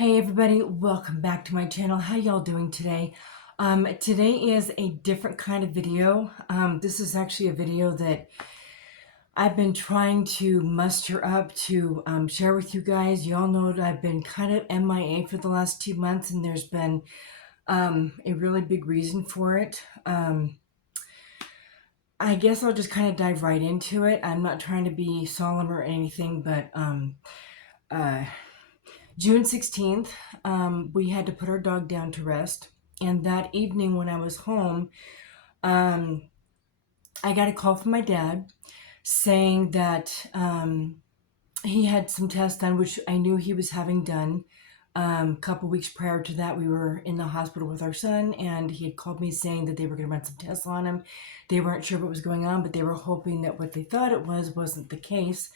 Hey everybody, welcome back to my channel. How y'all doing today? Today is a different kind of video. This is actually a video that I've been trying to muster up to share with you guys. Y'all know that I've been kind of MIA for the last 2 months, and there's been a really big reason for it. I guess I'll just kind of dive right into it. I'm not trying to be solemn or anything, but June 16th, we had to put our dog down to rest. And that evening when I was home, I got a call from my dad saying that he had some tests done, which I knew he was having done. A couple weeks prior to that, we were in the hospital with our son, and he had called me saying that they were going to run some tests on him. They weren't sure what was going on, but they were hoping that what they thought it wasn't the case.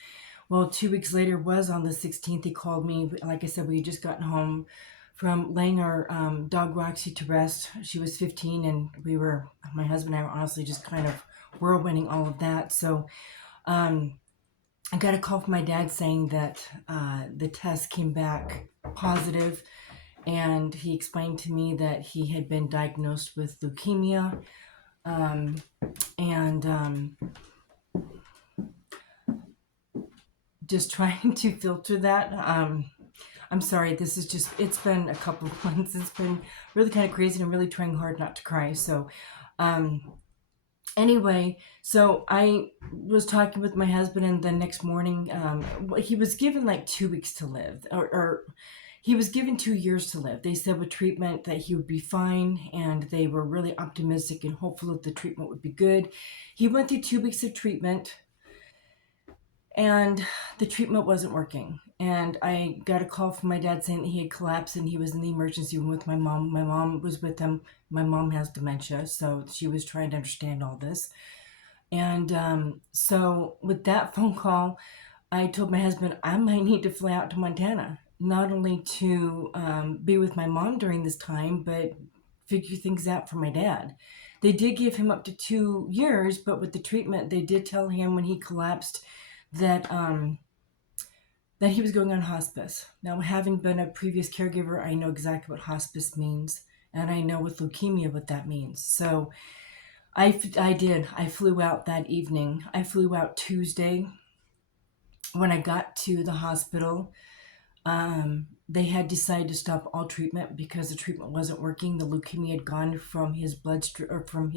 Well, 2 weeks later was on the 16th. He called me. Like I said, we had just gotten home from laying our dog Roxy to rest. She was 15, and my husband and I were honestly just kind of whirlwinding all of that. So I got a call from my dad saying that the test came back positive, and he explained to me that he had been diagnosed with leukemia, and just trying to filter that. I'm sorry, it's been a couple of months. It's been really kind of crazy, and I'm really trying hard not to cry. So, anyway, so I was talking with my husband, and the next morning, he was given like 2 weeks to live, or he was given 2 years to live. They said with treatment that he would be fine, and they were really optimistic and hopeful that the treatment would be good. He went through 2 weeks of treatment, and the treatment wasn't working. And I got a call from my dad saying that he had collapsed and he was in the emergency room with my mom. My mom was with him. My mom has dementia, so she was trying to understand all this. And so with that phone call, I told my husband I might need to fly out to Montana, not only to be with my mom during this time, but figure things out for my dad. They did give him up to 2 years, but with the treatment, they did tell him when he collapsed that that he was going on hospice. Now, having been a previous caregiver, I know exactly what hospice means, and I know with leukemia what that means. So I flew out that evening. I flew out Tuesday. When I got to the hospital, they had decided to stop all treatment because the treatment wasn't working. The leukemia had gone from his bloodstream, or from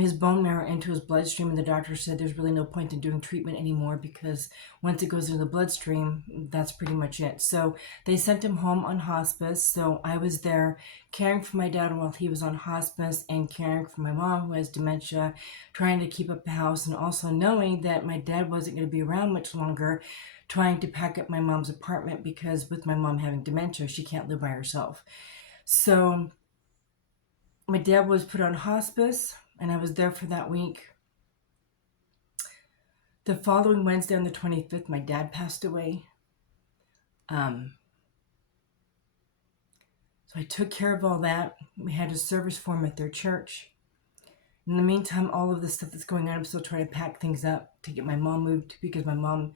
his bone marrow into his bloodstream, and the doctor said there's really no point in doing treatment anymore because once it goes into the bloodstream, that's pretty much it. So they sent him home on hospice. So I was there caring for my dad while he was on hospice, and caring for my mom who has dementia, trying to keep up the house, and also knowing that my dad wasn't going to be around much longer, trying to pack up my mom's apartment because with my mom having dementia, she can't live by herself. So my dad was put on hospice, and I was there for that week. The following Wednesday, on the 25th, my dad passed away. So I took care of all that. We had a service for him at their church. In the meantime, all of the stuff that's going on, I'm still trying to pack things up to get my mom moved, because my mom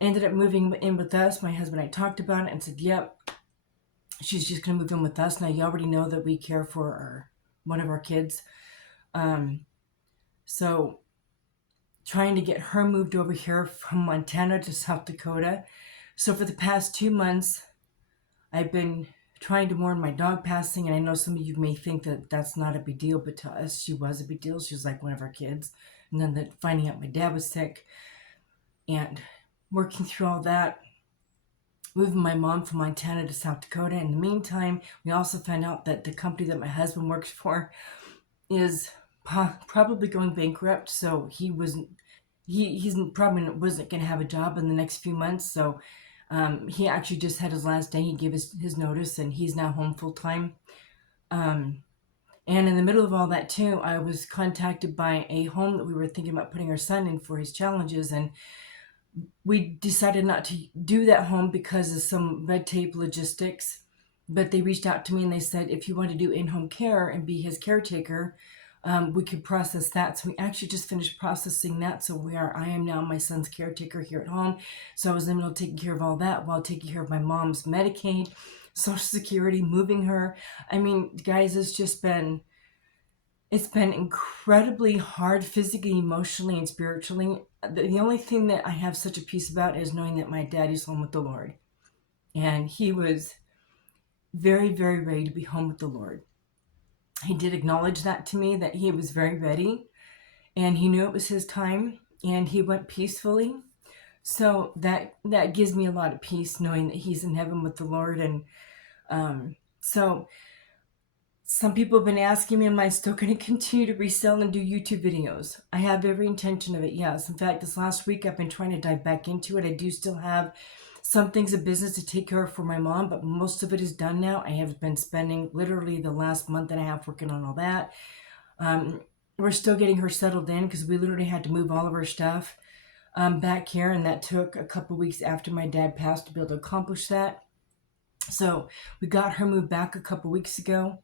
ended up moving in with us. My husband and I talked about it and said, yep, she's just going to move in with us. Now, you already know that we care for one of our kids. So trying to get her moved over here from Montana to South Dakota. So for the past 2 months, I've been trying to mourn my dog passing. And I know some of you may think that that's not a big deal, but to us, she was a big deal. She was like one of our kids. And then finding out my dad was sick, and working through all that, moving my mom from Montana to South Dakota. In the meantime, we also found out that the company that my husband works for is probably going bankrupt. So he's probably wasn't going to have a job in the next few months. So he actually just had his last day. He gave his notice, and he's now home full time. And in the middle of all that too, I was contacted by a home that we were thinking about putting our son in for his challenges, and we decided not to do that home because of some red tape logistics. But they reached out to me and they said, if you want to do in-home care and be his caretaker, we could process that. So we actually just finished processing that. So I am now my son's caretaker here at home. So I was in the middle of taking care of all that while taking care of my mom's Medicaid, Social Security, moving her. I mean, guys, it's been incredibly hard physically, emotionally, and spiritually. The only thing that I have such a peace about is knowing that my daddy's home with the Lord. And he was very, very ready to be home with the Lord. He did acknowledge that to me, that he was very ready and he knew it was his time and he went peacefully. So that gives me a lot of peace knowing that he's in heaven with the Lord. And so some people have been asking me, am I still going to continue to resell and do YouTube videos? I have every intention of it, yes. In fact, this last week I've been trying to dive back into it. I do still have some things of business to take care of for my mom, but most of it is done now. I have been spending literally the last month and a half working on all that. We're still getting her settled in because we literally had to move all of her stuff back here, and that took a couple weeks after my dad passed to be able to accomplish that. So we got her moved back a couple weeks ago.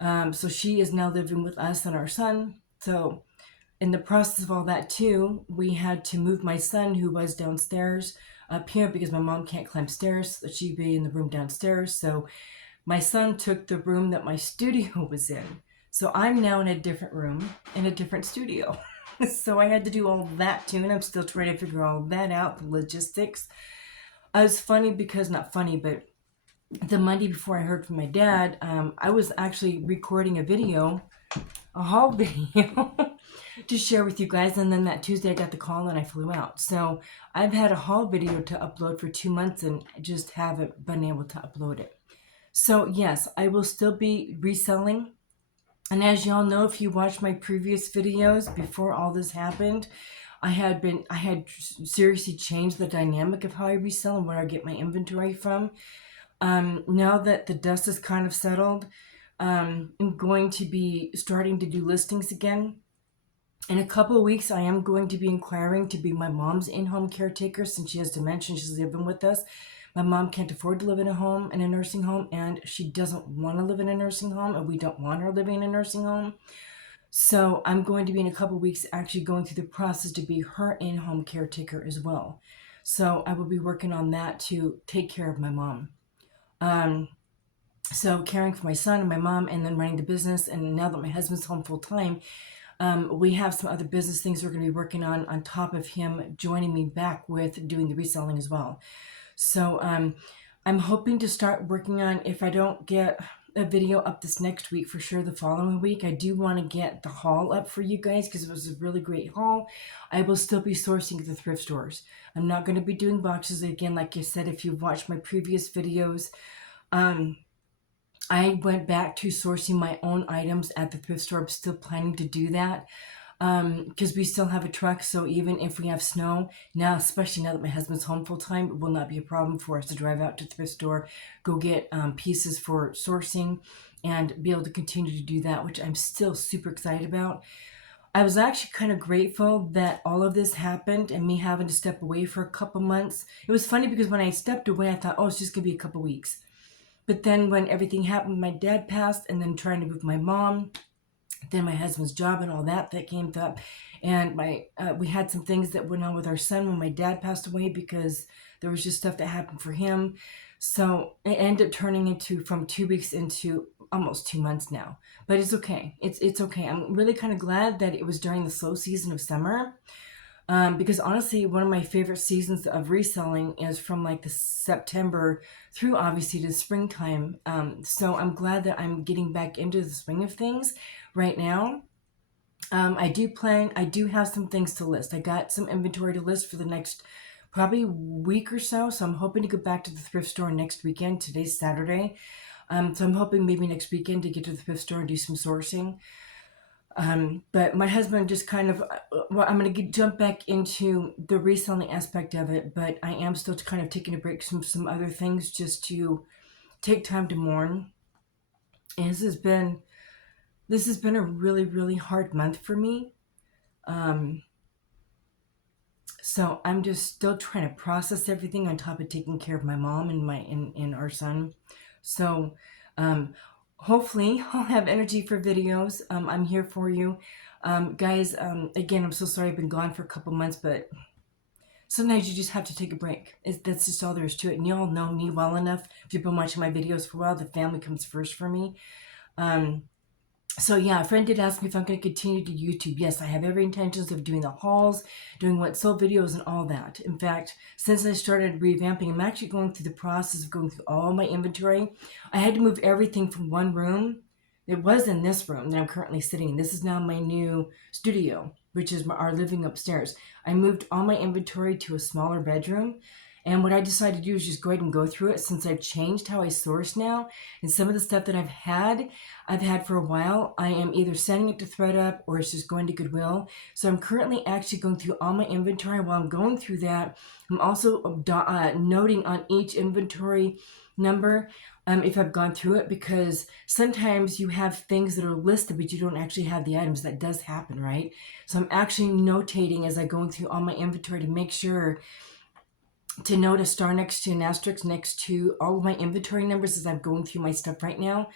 So she is now living with us and our son. So in the process of all that too, we had to move my son, who was downstairs, up here because my mom can't climb stairs. So she'd be in the room downstairs. So my son took the room that my studio was in. So I'm now in a different room, in a different studio. So I had to do all that too, and I'm still trying to figure all that out, the logistics. It was funny because, not funny, but the Monday before I heard from my dad, I was actually recording a haul video to share with you guys. And then that Tuesday I got the call and I flew out. So I've had a haul video to upload for 2 months and I just haven't been able to upload it. So yes, I will still be reselling. And as y'all know, if you watched my previous videos before all this happened, I had seriously changed the dynamic of how I resell and where I get my inventory from. Now that the dust is kind of settled, I'm going to be starting to do listings again. In a couple of weeks, I am going to be inquiring to be my mom's in-home caretaker since she has dementia. She's living with us. My mom can't afford to live in a nursing home, and she doesn't want to live in a nursing home, and we don't want her living in a nursing home. So I'm going to be in a couple of weeks actually going through the process to be her in-home caretaker as well. So I will be working on that to take care of my mom. So caring for my son and my mom and then running the business. And now that my husband's home full time, we have some other business things we're going to be working on top of him joining me back with doing the reselling as well. So I'm hoping to start working on, if I don't get a video up this next week, for sure the following week, I do want to get the haul up for you guys because it was a really great haul. I will still be sourcing at the thrift stores. I'm not going to be doing boxes again. Like I said, if you've watched my previous videos, I went back to sourcing my own items at the thrift store. I'm still planning to do that because we still have a truck. So even if we have snow now, especially now that my husband's home full time, it will not be a problem for us to drive out to the thrift store, go get pieces for sourcing and be able to continue to do that, which I'm still super excited about. I was actually kind of grateful that all of this happened and me having to step away for a couple months. It was funny because when I stepped away, I thought, oh, it's just going to be a couple weeks. But then when everything happened, my dad passed and then trying to move my mom, then my husband's job and all that came up. And we had some things that went on with our son when my dad passed away because there was just stuff that happened for him. So it ended up turning into from 2 weeks into almost 2 months now. But it's okay. It's okay. I'm really kind of glad that it was during the slow season of summer. Because honestly, one of my favorite seasons of reselling is from like the September through obviously to springtime. So I'm glad that I'm getting back into the swing of things right now. I do have some things to list. I got some inventory to list for the next probably week or so. So I'm hoping to go back to the thrift store next weekend. Today's Saturday. So I'm hoping maybe next weekend to get to the thrift store and do some sourcing. But my husband just kind of, well, I'm going to jump back into the reselling aspect of it, but I am still kind of taking a break from some other things just to take time to mourn. And this has been a really, really hard month for me. So I'm just still trying to process everything on top of taking care of my mom and and our son. So, hopefully I'll have energy for videos. I'm here for you. Guys, again, I'm so sorry I've been gone for a couple months, but sometimes you just have to take a break. That's just all there is to it. And you all know me well enough. If you've been watching my videos for a while, the family comes first for me. So yeah, a friend did ask me if I'm going to continue to YouTube. Yes, I have every intentions of doing the hauls, doing what sold videos and all that. In fact, since I started revamping, I'm actually going through the process of going through all my inventory. I had to move everything from one room. It was in this room that I'm currently sitting in. This is now my new studio, which is our living upstairs. I moved all my inventory to a smaller bedroom. And what I decided to do is just go ahead and go through it since I've changed how I source now. And some of the stuff that I've had for a while. I am either sending it to ThreadUp or it's just going to Goodwill. So I'm currently actually going through all my inventory. While I'm going through that, I'm also noting on each inventory number if I've gone through it, because sometimes you have things that are listed but you don't actually have the items. That does happen, right? So I'm actually notating as I go through all my inventory to make sure to note a star next to an asterisk next to all of my inventory numbers as I'm going through my stuff right now.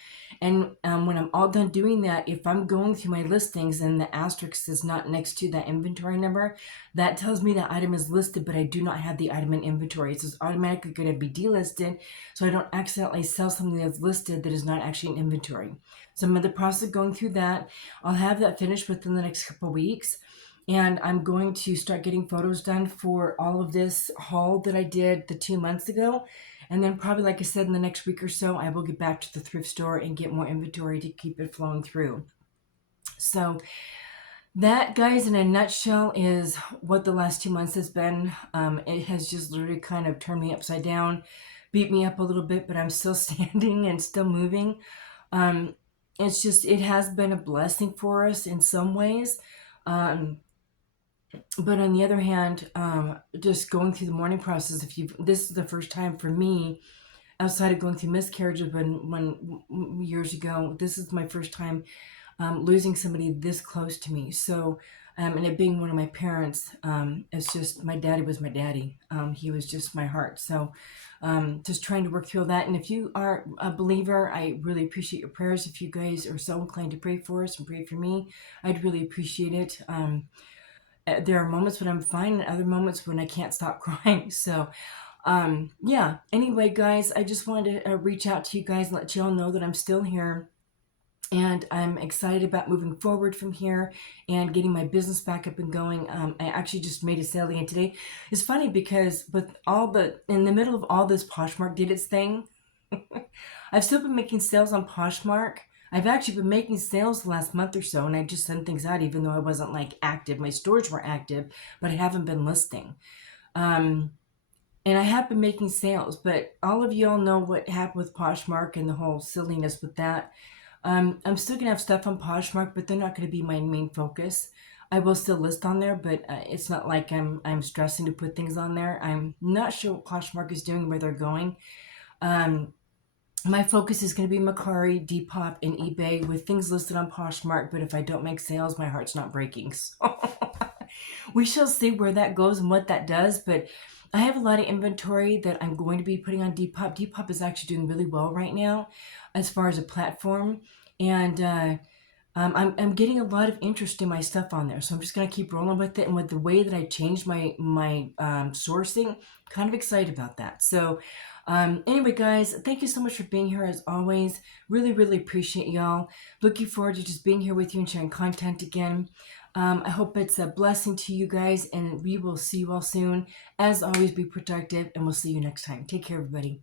And when I'm all done doing that, if I'm going through my listings and the asterisk is not next to that inventory number, that tells me that item is listed, but I do not have the item in inventory. So it's automatically going to be delisted, so I don't accidentally sell something that's listed that is not actually in inventory. So I'm in the process of going through that. I'll have that finished within the next couple of weeks. And I'm going to start getting photos done for all of this haul that I did the 2 months ago. And then probably, like I said, in the next week or so, I will get back to the thrift store and get more inventory to keep it flowing through. So that, guys, in a nutshell, is what the last 2 months has been. It has just literally kind of turned me upside down, beat me up a little bit, but I'm still standing and still moving. It's just, it has been a blessing for us in some ways. But on the other hand, just going through the mourning process, this is the first time for me, outside of going through miscarriages when years ago, this is my first time losing somebody this close to me. So, and it being one of my parents, it's just, my daddy was my daddy. He was just my heart. So, just trying to work through all that. And if you are a believer, I really appreciate your prayers. If you guys are so inclined to pray for us and pray for me, I'd really appreciate it. There are moments when I'm fine and other moments when I can't stop crying. So, yeah. Anyway, guys, I just wanted to reach out to you guys and let you all know that I'm still here. And I'm excited about moving forward from here and getting my business back up and going. I actually just made a sale again today. It's funny because in the middle of all this, Poshmark did its thing. I've still been making sales on Poshmark. I've actually been making sales the last month or so, and I just sent things out even though I wasn't like active. My stores were active, but I haven't been listing. And I have been making sales, but all of you all know what happened with Poshmark and the whole silliness with that. I'm still going to have stuff on Poshmark, but they're not going to be my main focus. I will still list on there, but it's not like I'm stressing to put things on there. I'm not sure what Poshmark is doing, where they're going. My focus is going to be Mercari, Depop, and eBay with things listed on Poshmark, but if I don't make sales, my heart's not breaking. So we shall see where that goes and what that does, but I have a lot of inventory that I'm going to be putting on Depop. Depop is actually doing really well right now as far as a platform, and I'm getting a lot of interest in my stuff on there, so I'm just going to keep rolling with it. And with the way that I changed my sourcing, kind of excited about that. So anyway, guys, thank you so much for being here as always. Really, really appreciate y'all. Looking forward to just being here with you and sharing content again. I hope it's a blessing to you guys, and we will see you all soon. As always, be productive, and we'll see you next time. Take care, everybody.